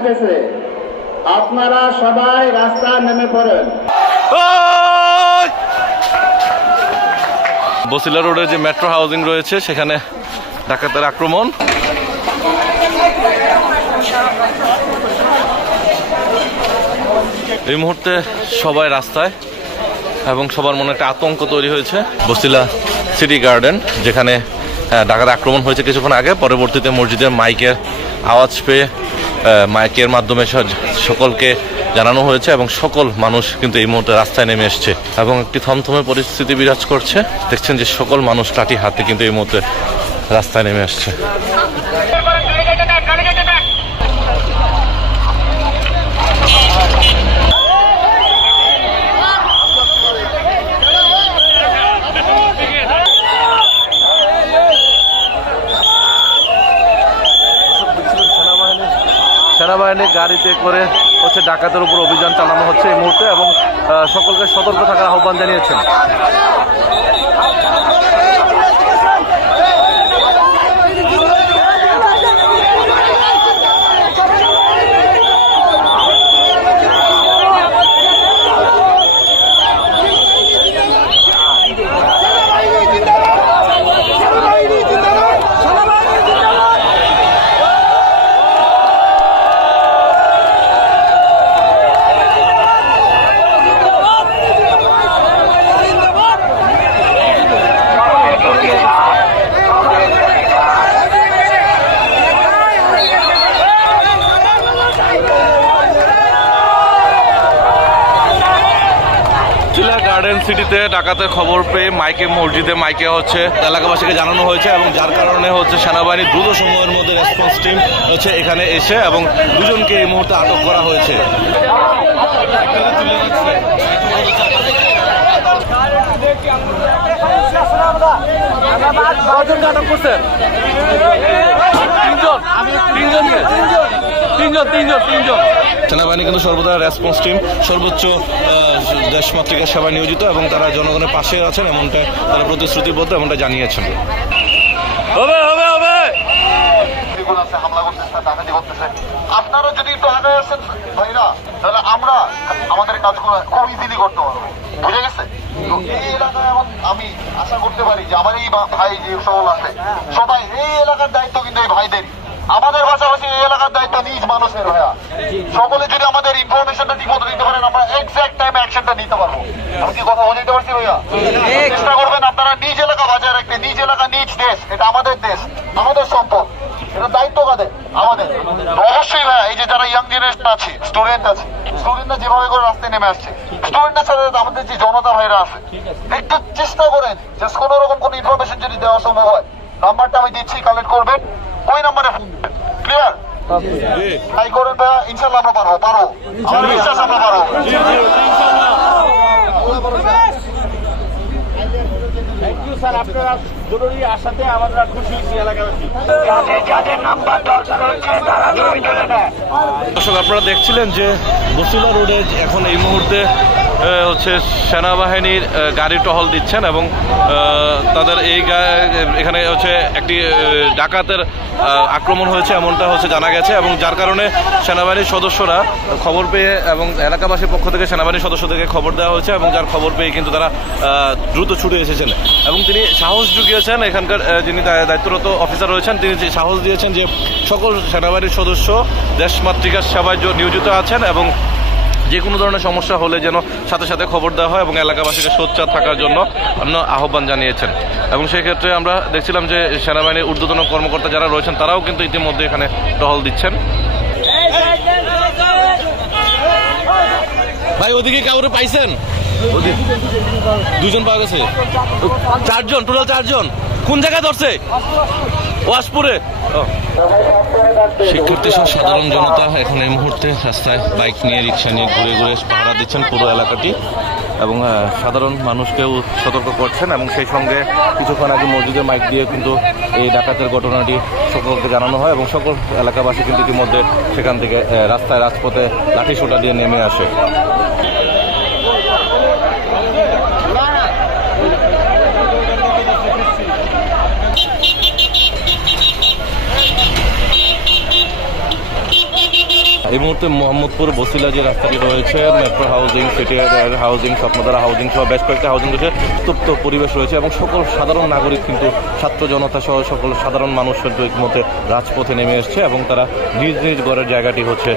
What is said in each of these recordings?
চলতেছে, আপনারা সবাই রাস্তায় নেমে পড়েন। বসিলা রোডে যে মেট্রো হাউজিং রয়েছে সেখানে ডাকাতের আক্রমণ। এই মুহূর্তে সবাই রাস্তায় এবং সবার মনে একটা আতঙ্ক তৈরি হয়েছে। বসিলা সিটি গার্ডেন যেখানে ডাকাত আক্রমণ হয়েছে কিছুক্ষণ আগে, পরবর্তীতে মসজিদের মাইকের আওয়াজ পেয়ে মাইকের মাধ্যমে সকলকে জানানো হয়েছে এবং সকল মানুষ কিন্তু এই মুহূর্তে রাস্তায় নেমে এসছে এবং একটি থমথমে পরিস্থিতি বিরাজ করছে। দেখছেন যে সকল মানুষ লাঠি হাতে কিন্তু এই মুহূর্তে রাস্তায় নেমে আসছে। সেনাবাহিনীর গাড়িতে করে ডাকাতের উপর অভিযান চালানো হচ্ছে এই মুহূর্তে এবং সকলকে সতর্ক থাকার আহ্বান জানিয়েছেন। সিটিতে ডাকাতের খবর পেয়ে মসজিদে মাইকে এলাকাবাসীকে জানানো হয়েছে এবং যার কারণে সেনাবাহিনী দ্রুত সময়ের মধ্যে রেসপন্স টিম এখানে এসে এবং দুজনকে এই মুহূর্তে আটক করা হয়েছে। আটক করছেন তিনজন। সেনাবাহিনী কিন্তু সর্বদা রেসপন্স টিম সর্বোচ্চ দেশমাতৃকার সেবায় নিয়োজিত এবং তারা জনগণের পাশে আছেন এমনটা তারা প্রতিশ্রুতিবদ্ধ এমনটা জানিয়েছেন। আপনারা যদি একটু আগে আসেন ভাইরা, তাহলে আমরা আমাদের কাজগুলো খুব ইজিলি করতে পারবো। বুঝে গেছে? এই এলাকায় এখন আমি আশা করতে পারি যে আমার এই ভাই যে সকল আছে সবাই এই এলাকার দায়িত্ব কিন্তু এই ভাইদের, আমাদের পাশাপাশি এই এলাকার দায়িত্ব নিজ মানুষের ভাইয়া। সকলে যদি আমাদের ইনফরমেশনটা ঠিক মতো দিতে পারেন আমরা এক্সাক্ট টাইমে অ্যাকশনটা নিতে পারবো। আমি কি কথা বুঝতে পারছি ভাইয়া? চেষ্টা করবেন আপনারা নিজ এলাকা বাজায় রাখতে। নিজ এলাকা নিজ দেশ, এটা আমাদের দেশ, আমাদের সম্পদ, এটা দায়িত্ব কাদের? আমাদের। অবশ্যই ভাইয়া এই যে যারা ইয়াং জেনারেশন আছে, স্টুডেন্ট আছে, স্টুডেন্টরা যেভাবে করে রাস্তায় নেমে আসছে, স্টুডেন্টের সাথে আমাদের যে জনতা ভাইরা আছে, একটু চেষ্টা করেন যে কোনো রকম কোনো ইনফরমেশন যদি দেওয়া সম্ভব হয়, নাম্বারটা আমি দিচ্ছি, কালেক্ট করবেন, ওই নাম্বারে ক্লিয়ার ট্রাই করেন ভাইয়া। ইনশাল্লাহ আমরা পারবো, আমার বিশ্বাস আমরা পারবো। দর্শক আপনারা দেখছিলেন যে বসিলা রোডে এখন এই মুহূর্তে সেনাবাহিনীর গাড়ি টহল দিচ্ছেন এবং তাদের এখানে একটি ডাকাতের আক্রমণ হয়েছে এমনটা জানা গেছে এবং যার কারণে সেনাবাহিনীর সদস্যরা খবর পেয়ে এবং এলাকাবাসীর পক্ষ থেকে সেনাবাহিনীর সদস্যদেরকে খবর দেওয়া হয়েছে এবং যার খবর পেয়ে কিন্তু তারা দ্রুত ছুটে এসেছেন এবং তিনি সাহস জুগিয়েছেন। এখানকার যিনি দায়িত্বরত অফিসার রয়েছেন তিনি সাহস দিয়েছেন যে সকল সেনাবাহিনীর সদস্য দেশমাতৃকার সেবায় নিয়োজিত আছেন এবং যে কোনো ধরনের সমস্যা হলে যেন সাথে সাথে খবর দেওয়া হয় এবং এলাকাবাসীকে সোচ্চার থাকার জন্য আহ্বান জানিয়েছেন। এবং সেই ক্ষেত্রে আমরা দেখছিলাম যে সেনাবাহিনীর ঊর্ধ্বতন কর্মকর্তা যারা রয়েছেন তারাও কিন্তু ইতিমধ্যে এখানে টহল দিচ্ছেন। ভাই ওদিকে কাউরে পাইছেন? দুজন পাওয়া গেছে, চারজন, টোটাল চারজন। কোন জায়গায় ধরছে? ওয়াশপুরে। শিক্ষার্থী সহ সাধারণ জনতা এখন এই মুহূর্তে রাস্তায় বাইক নিয়ে, রিক্সা নিয়ে ঘুরে ঘুরে পাহারা দিচ্ছেন পুরো এলাকাটি এবং সাধারণ মানুষকেও সতর্ক করছেন এবং সেই সঙ্গে কিছুক্ষণ আগে মসজিদের মাইক দিয়ে কিন্তু এই ডাকাতের ঘটনাটি সকলকে জানানো হয় এবং সকল এলাকাবাসী কিন্তু ইতিমধ্যে সেখান থেকে রাস্তায় রাজপথে লাঠি সোটা দিয়ে নেমে আসে। এই মুহূর্তে মোহাম্মদপুর বসিলা যে রাস্তাটি রয়েছে, metro housing, city housing, Swapnadhara housing সহ বেশ কয়েকটা হাউজিং রয়েছে, উত্তপ্ত পরিবেশ রয়েছে এবং সকল সাধারণ নাগরিক কিন্তু ছাত্র জনতা সহ সকল সাধারণ মানুষ কিন্তু ইতিমধ্যে রাজপথে নেমে এসছে এবং তারা নিজ নিজ ঘরের জায়গাটি হচ্ছে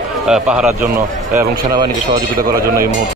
পাহারার জন্য এবং সেনাবাহিনীকে সহযোগিতা করার জন্য এই মুহূর্তে